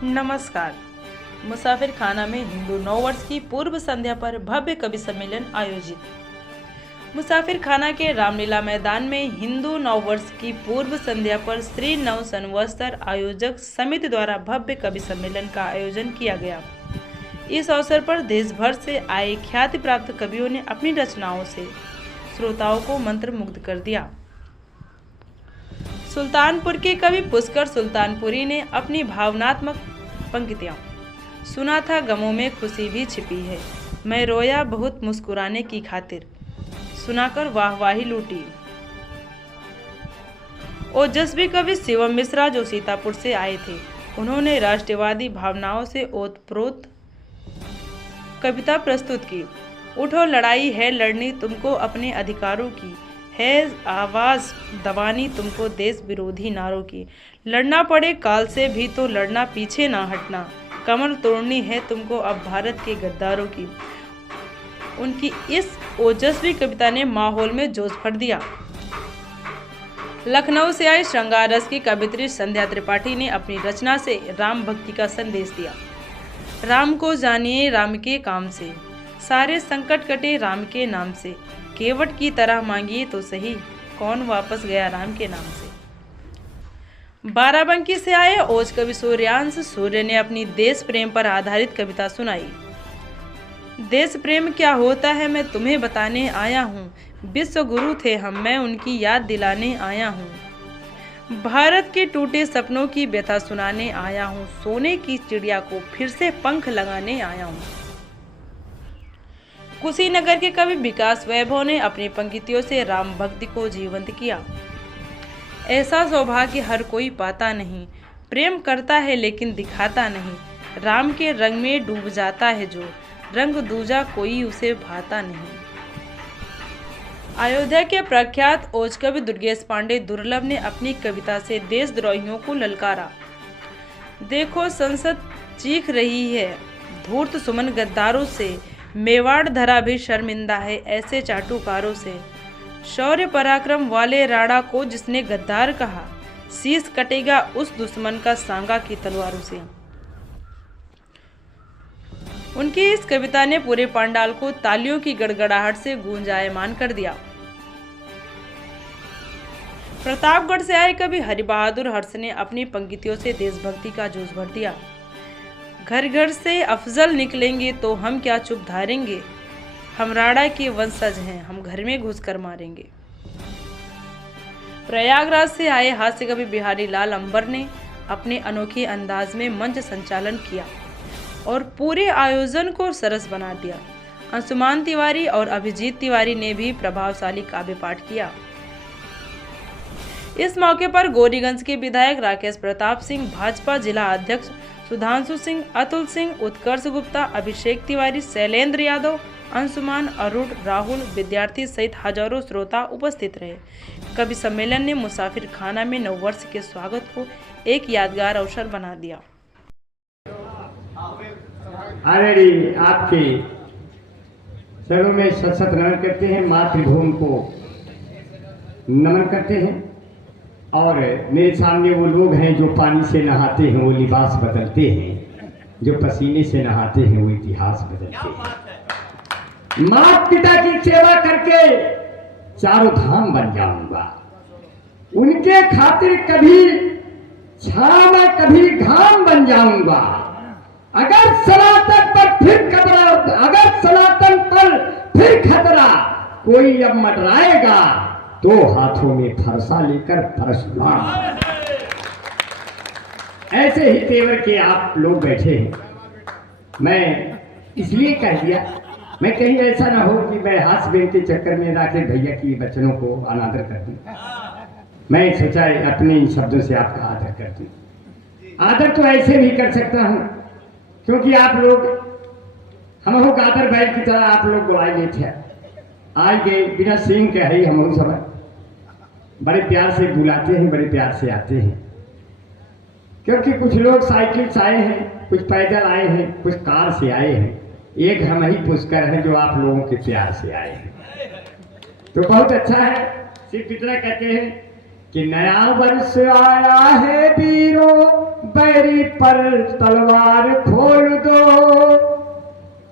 नमस्कार। मुसाफिर खाना में हिंदू नववर्ष की पूर्व संध्या पर भव्य कवि सम्मेलन आयोजित। मुसाफिर खाना के रामलीला मैदान में हिंदू नववर्ष की पूर्व संध्या पर श्री नव संवत्सर आयोजक समिति द्वारा भव्य कवि सम्मेलन का आयोजन किया गया। इस अवसर पर देश भर से आए ख्याति प्राप्त कवियों ने अपनी रचनाओं से श्रोताओं को मंत्रमुग्ध कर दिया। सुल्तानपुर के कवि पुष्कर सुल्तानपुरी ने अपनी भावनात्मक पंक्तियां सुना था गमों में खुशी भी छिपी है, मैं रोया बहुत मुस्कुराने की खातिर, सुनाकर वाहवाही लूटी। ओजस्वी कवि शिवम मिश्रा जो सीतापुर से आए थे, उन्होंने राष्ट्रवादी भावनाओं से ओतप्रोत कविता प्रस्तुत की। उठो लड़ाई है लड़नी तुमको अपने अधिकारों की, है आवाज़ दबानी तुमको देश विरोधी नारों की, लड़ना पड़े काल से भी तो लड़ना पीछे ना हटना, कमर तोड़नी है तुमको अब भारत के गद्दारों की। उनकी इस ओजस्वी कविता ने माहौल में जोश भर दिया। लखनऊ से आई श्रृंगार रस की कवित्री संध्या त्रिपाठी ने अपनी रचना से राम भक्ति का संदेश दिया। राम को जानिए राम के काम से, सारे संकट कटे राम के नाम से, केवट की तरह मांगिए तो सही, कौन वापस गया राम के नाम से। बाराबंकी से आए ओज कवि सूर्यांश सूर्य ने अपनी देश प्रेम पर आधारित कविता सुनाई। देश प्रेम क्या होता है मैं तुम्हें बताने आया हूँ, विश्व गुरु थे हम मैं उनकी याद दिलाने आया हूँ। भारत के टूटे सपनों की व्यथा सुनाने आया हूँ, सोने की चिड़िया को फिर से पंख लगाने आया हूँ। कुशीनगर के कवि विकास वैभव ने अपनी पंक्तियों से राम भक्ति को जीवंत किया। ऐसा सौभाग्य हर कोई पाता नहीं, प्रेम करता है लेकिन दिखाता नहीं, राम के रंग में डूब जाता है जो, रंग दूजा कोई उसे भाता नहीं। अयोध्या के प्रख्यात ओज कवि दुर्गेश पांडे दुर्लभ ने अपनी कविता से देशद्रोहियों को ललकारा। देखो संसद चीख रही है धूर्त सुमन गद्दारों से, मेवाड़ धरा भी शर्मिंदा है ऐसे चाटुकारों से। शौर्य पराक्रम वाले राणा को जिसने गद्दार कहा, शीश कटेगा उस दुश्मन का सांगा की तलवारों से। उनकी इस कविता ने पूरे पंडाल को तालियों की गड़गड़ाहट से गूंजायमान कर दिया। प्रतापगढ़ से आए कवि हरिबहादुर हर्ष ने अपनी पंक्तियों से देशभक्ति का जोश भर दिया। घर घर से अफजल निकलेंगे तो हम क्या चुप धारेंगे, हम राणा के वंशज हैं हम घर में घुसकर मारेंगे। प्रयागराज से आए हास्य कवि बिहारी लाल अंबर ने अपने अनोखे अंदाज में मंच संचालन किया और पूरे आयोजन को सरस बना दिया। अंशुमान तिवारी और अभिजीत तिवारी ने भी प्रभावशाली काव्य पाठ किया। इस मौके पर गौरीगंज के विधायक राकेश प्रताप सिंह, भाजपा जिला अध्यक्ष सुधांशु सिंह, अतुल सिंह, उत्कर्ष गुप्ता, अभिषेक तिवारी, शैलेंद्र यादव, अंशुमान, अरुण, राहुल, विद्यार्थी सहित हजारों श्रोता उपस्थित रहे। कवि सम्मेलन ने मुसाफिर खाना में नववर्ष के स्वागत को एक यादगार अवसर बना दिया। आदरणीय आपके चरणों में सत नमन करते हैं, मातृभूमि को नमन करते हैं। और मेरे सामने वो लोग हैं जो पानी से नहाते हैं वो लिबास बदलते हैं, जो पसीने से नहाते हैं वो इतिहास बदलते हैं। माता पिता की सेवा करके चारों धाम बन जाऊंगा, उनके खातिर कभी छाव में कभी घाम बन जाऊंगा। अगर सनातन पर फिर खतरा, अगर सनातन पर फिर खतरा कोई अब मंडराएगा तो हाथों में फरसा लेकर फरसुआ। ऐसे ही तेवर के आप लोग बैठे हैं। मैं इसलिए कह दिया, मैं कहीं ऐसा ना हो कि मैं हास्य बेन के चक्कर में राकेश भैया की वचनों को अनादर कर दूं। मैं सोचा अपने इन शब्दों से आपका आदर कर दूं। आदर तो ऐसे भी कर सकता हूं क्योंकि आप लोग हम हो गादर बैल की तरह आप लोग बुलाए नहीं थे, आज गए बिना सिंह के है हम सब बड़े प्यार से बुलाते हैं, बड़े प्यार से आते हैं। क्योंकि कुछ लोग साइकिल से आए हैं, कुछ पैदल आए हैं, कुछ कार से आए हैं, एक हम ही पुष्कर हैं जो आप लोगों के प्यार से आए हैं। तो बहुत अच्छा है। सिर्फ इतना कहते हैं कि नया वर्ष आया है वीरों, बैरी पर तलवार खोल दो।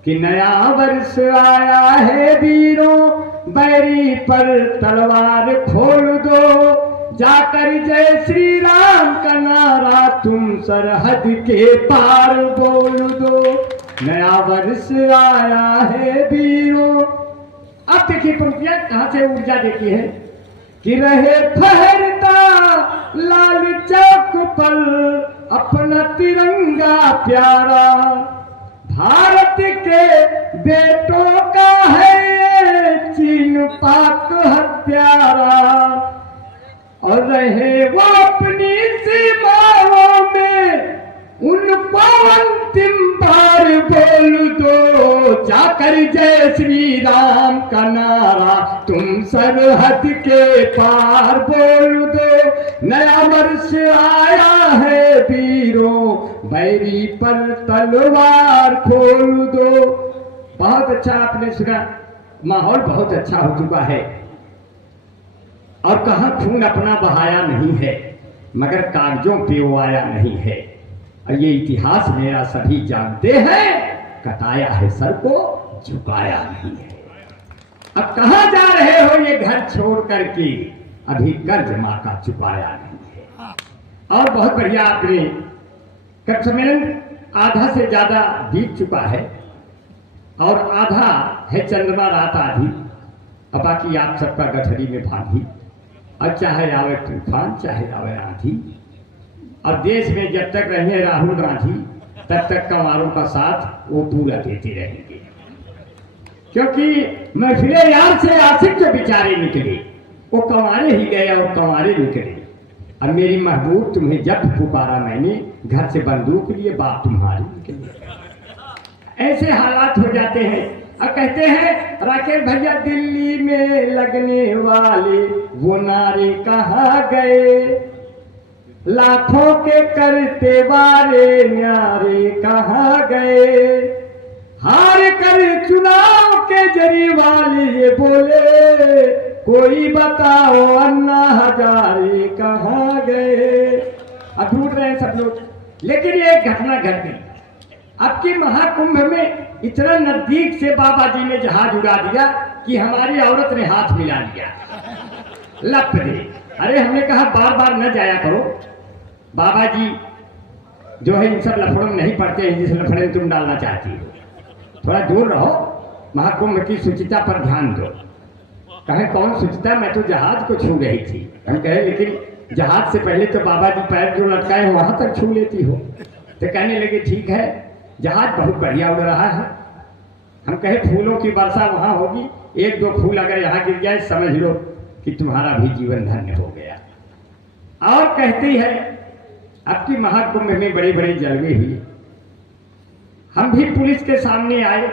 कि नया वर्ष आया है वीरों, बैरी पर तलवार खोल दो। जाकर जय श्री राम का नारा तुम सरहद के पार बोल दो। नया वर्ष आया है वीरों। अब देखिए पंक्तियां कहां से ऊर्जा देती है कि रहे ठहरता लाल चौक पर अपना तिरंगा प्यारा, भारत के बेटों का है चीन पाक हत्यारा। और रहे वो अपनी सीमाओं में उनको अंतिम बार बोल दो। जाकर जय श्री राम का नारा तुम सरहद के पार बोल दो। नया वर्ष आया है वीरों, बैरी पर तलवार खोल दो। बहुत अच्छा आपने सुना, माहौल बहुत अच्छा हो चुका है और कहां खून अपना बहाया नहीं है, मगर कागजों पे वो आया नहीं है। और ये इतिहास मेरा सभी जानते हैं, कटाया है सर को झुकाया नहीं है। अब कहां जा रहे हो ये घर छोड़ करके, अभी कर्ज मां का चुकाया नहीं है। और बहुत बढ़िया आपने कब सम्मेलन आधा से ज्यादा बीत चुका है और आधा है चंद्रमा रात आधी, और बाकी आप सबका गठरी में बांधी। और चाहे आवे तूफान चाहे आवे आंधी, और देश में जब तक रहे राहुल गांधी तब तक कंवारों का साथ वो पूरा देते रहेंगे। क्योंकि महफिले यार से आशिक जो बेचारे निकले वो कंवारे ही गए और कंवारे निकले। अब मेरी महबूब तुम्हें जब पुकारा मैंने, घर से बंदूक लिए बाप तुम्हारी निकले। ऐसे हालात हो जाते हैं। और कहते हैं राकेश भैया दिल्ली में लगने वाले वो नारे कहाँ गए, लाखों के करते वारे न्यारे कहाँ गए। हार कर चुनाव के जरी वाले ये बोले, कोई बताओ अन्ना हजारे कहाँ गए। अब ढूंढ रहे हैं सब लोग, लेकिन ये एक घटना घट गई। अब की महाकुंभ में इतना नजदीक से बाबा जी ने जहाज उड़ा दिया कि हमारी औरत ने हाथ मिला लिया, लप दे। अरे हमने कहा बार बार न जाया करो, बाबा जी जो है इन सब लफड़ों में नहीं पड़ते हैं जिस लफड़े में तुम डालना चाहती हो। थोड़ा दूर रहो, महाकुंभ की शुचिता पर ध्यान दो। कहे कौन शुचिता, मैं तो जहाज को छू रही थी। हम कहे लेकिन जहाज से पहले तो बाबा जी पैर जो लटकाए वहां तक छू लेती हो। तो कहने लगे ठीक है, जहाज बहुत बढ़िया उड़ रहा है। हम कहे फूलों की वर्षा वहां होगी, एक दो फूल अगर यहाँ गिर जाए समझ लो कि तुम्हारा भी जीवन धन्य हो गया। और कहती है अब की महाकुंभ में बड़े बड़े जलवे हुए। हम भी पुलिस के सामने आए,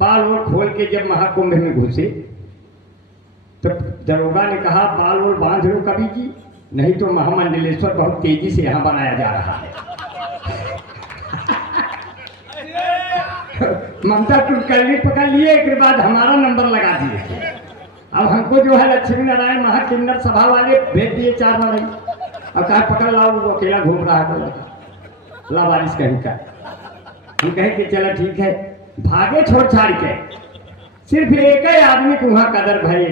बाल वोल खोल के जब महाकुंभ में घुसे तो दरोगा ने कहा बाल वोल बांध लो कवि जी, नहीं तो महामंडलेश्वर बहुत तेजी से यहाँ बनाया जा रहा है। ममता कुलकर्णी पकड़ लिए, एक बाद हमारा नंबर लगा दिए। अब हमको जो है लक्ष्मी नारायण महाकिन्नर सभा वाले भेज दिए 4 बार, और कहा पकड़ लाओ, वो अकेला घूम रहा है लावारिस कहीं का। हम कहे कि चलो ठीक है, भागे छोड़ छाड़ के। सिर्फ एक ही आदमी को वहां कदर भाई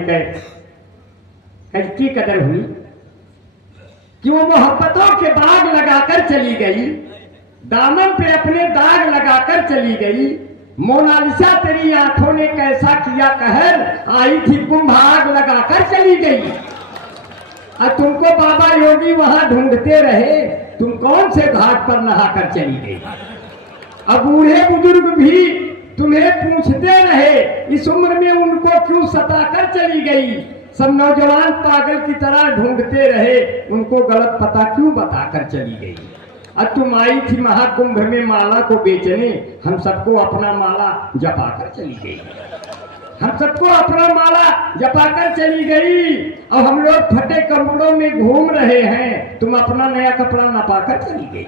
एक की कदर हुई कि वो मोहब्बतों के बाग लगाकर चली गई, दामन पे अपने दाग लगाकर चली गई। मोनालिसा तेरी आंखों ने कैसा किया कहर, आई थी कुंभ आग लगाकर चली गई। और तुमको बाबा योगी वहां ढूंढते रहे, तुम कौन से घाट पर नहाकर चली गई। अब बूढ़े बुजुर्ग भी तुम्हें पूछते रहे, इस उम्र में उनको क्यों सताकर चली गई। सब नौजवान पागल की तरह ढूंढते रहे, उनको गलत पता क्यों बताकर चली गई। अब तुम आई थी महाकुंभ में माला को बेचने, हम सबको अपना माला जपाकर चली गई। हम सबको अपना माला जपाकर चली गई, और हम लोग फटे कपड़ों में घूम रहे हैं, तुम अपना नया कपड़ा नपाकर चली गई।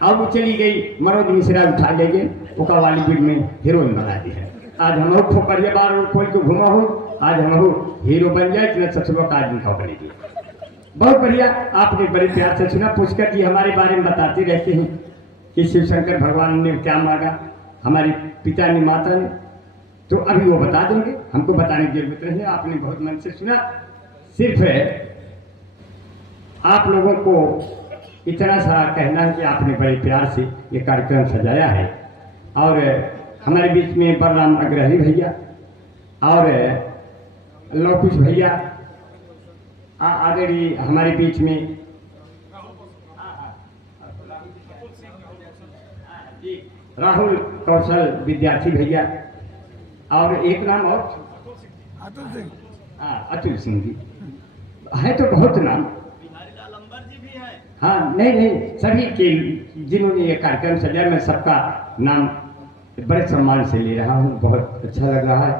अब वो चली गई, मनोज मिश्रा उठा ले गए, वो बॉलीवुड में हीरोइन बना दी है। आज हम लोग खोपड़िया बार खोल के घुमा हो, आज हम हीरो बन जाए, इतना ससुर का आदमी खा बनेगी। बहुत बढ़िया, आपने बड़े प्यार से सुना। पुष्कर जी हमारे बारे में बताते रहते हैं कि शिव शंकर भगवान ने क्या मांगा, हमारे पिता ने, माता ने, तो अभी वो बता देंगे, हमको बताने की जरूरत नहीं है। आपने बहुत मन से सुना। सिर्फ आप लोगों को इतना सा कहना है कि आपने बड़े प्यार से ये कार्यक्रम सजाया है। और हमारे बीच में बलराम अग्रही भैया और लवकुश भैया आदरणीय हमारे बीच में राहुल कौशल विद्यार्थी भैया और एक नाम और अतुल सिंह जी है, तो बहुत नाम। हाँ नहीं सभी के जिन्होंने ये कार्यक्रम सजाया, मैं सबका नाम बड़े सम्मान से ले रहा हूँ, बहुत अच्छा लग रहा है।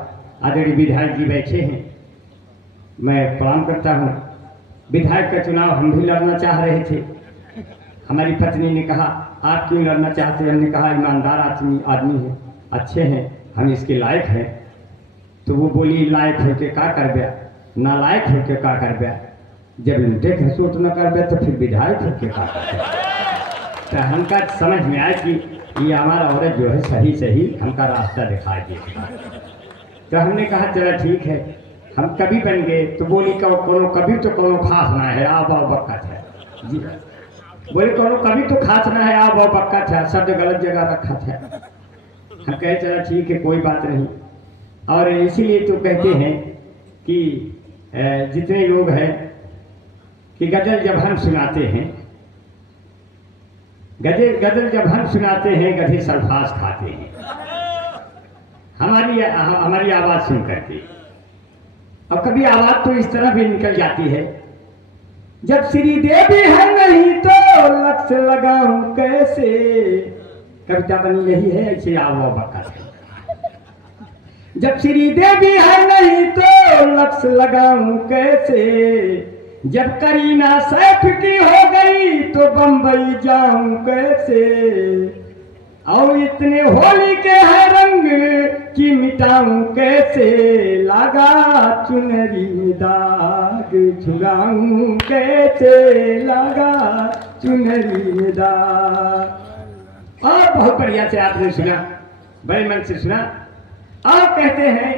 आदरणीय विधायक जी बैठे हैं, मैं प्रणाम करता हूँ। विधायक का चुनाव हम भी लड़ना चाह रहे थे, हमारी पत्नी ने कहा आप क्यों लड़ना चाहते हैं, हमने कहा ईमानदार आदमी है, अच्छे हैं, हम इसके लायक हैं। तो वो बोली लायक होके का कर गया, नालायक होके का कर गया, जब लूटे घसूट न कर गया तो फिर विधायक होके का कर गया। तो हमका समझ में आया कि ये हमारा औरत जो है सही हमका रास्ता दिखाई दे। तो हमने कहा चला ठीक है, हम कभी बन गए। तो बोली कोनो कभी तो कोनो खास ना है, आओ बक्का था जी। बोले कोनो कभी तो खास ना है, आओ बक्का था, शब्द गलत जगह रखा था। हम कहे चला ठीक है, कोई बात नहीं। और इसीलिए तो कहते हैं कि जितने लोग हैं कि गजल जब हम सुनाते हैं, गजल जब हम सुनाते हैं, गधे सल्फास खाते हैं। हमारी आवाज सुन करके, और कभी आवाज तो इस तरह भी निकल जाती है, जब श्री देवी है नहीं तो लक्ष्य लगाऊं कैसे। कविता बनी यही है, ऐसे आओ बक्का। जब श्री देवी है नहीं तो लक्ष्य लगाऊं कैसे, जब करीना सैफ की हो गई तो बंबई जाऊं कैसे। और इतने होली के है रंग कि मिटाऊं कैसे, लगा चुनरी में दाग छुड़ाऊं कैसे, लगा चुनरी में दाग। और बहुत बढ़िया से आपने सुना, बड़े मन से सुना। और कहते हैं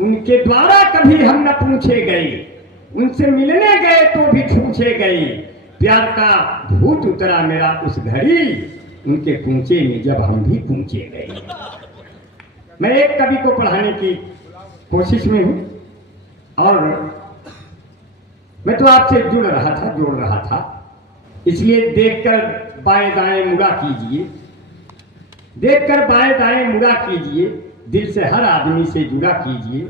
उनके द्वारा कभी हम न पूछे गए, उनसे मिलने गए तो भी पूछे गए, प्यार का भूत उतरा मेरा उस घड़ी, उनके पूंचे में जब हम भी पूछे गए। मैं एक कवि को पढ़ाने की कोशिश में हूं, और मैं तो आपसे जोड़ रहा था, इसलिए देखकर बाएं दाएं मुड़ा कीजिए, देखकर बाएं दाएं मुड़ा कीजिए, दिल से हर आदमी से जुड़ा कीजिए,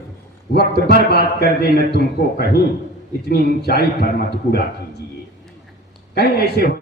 वक्त बर्बाद कर दे न तुमको कहीं, इतनी ऊंचाई पर मत उड़ा कीजिए। कहीं ऐसे हो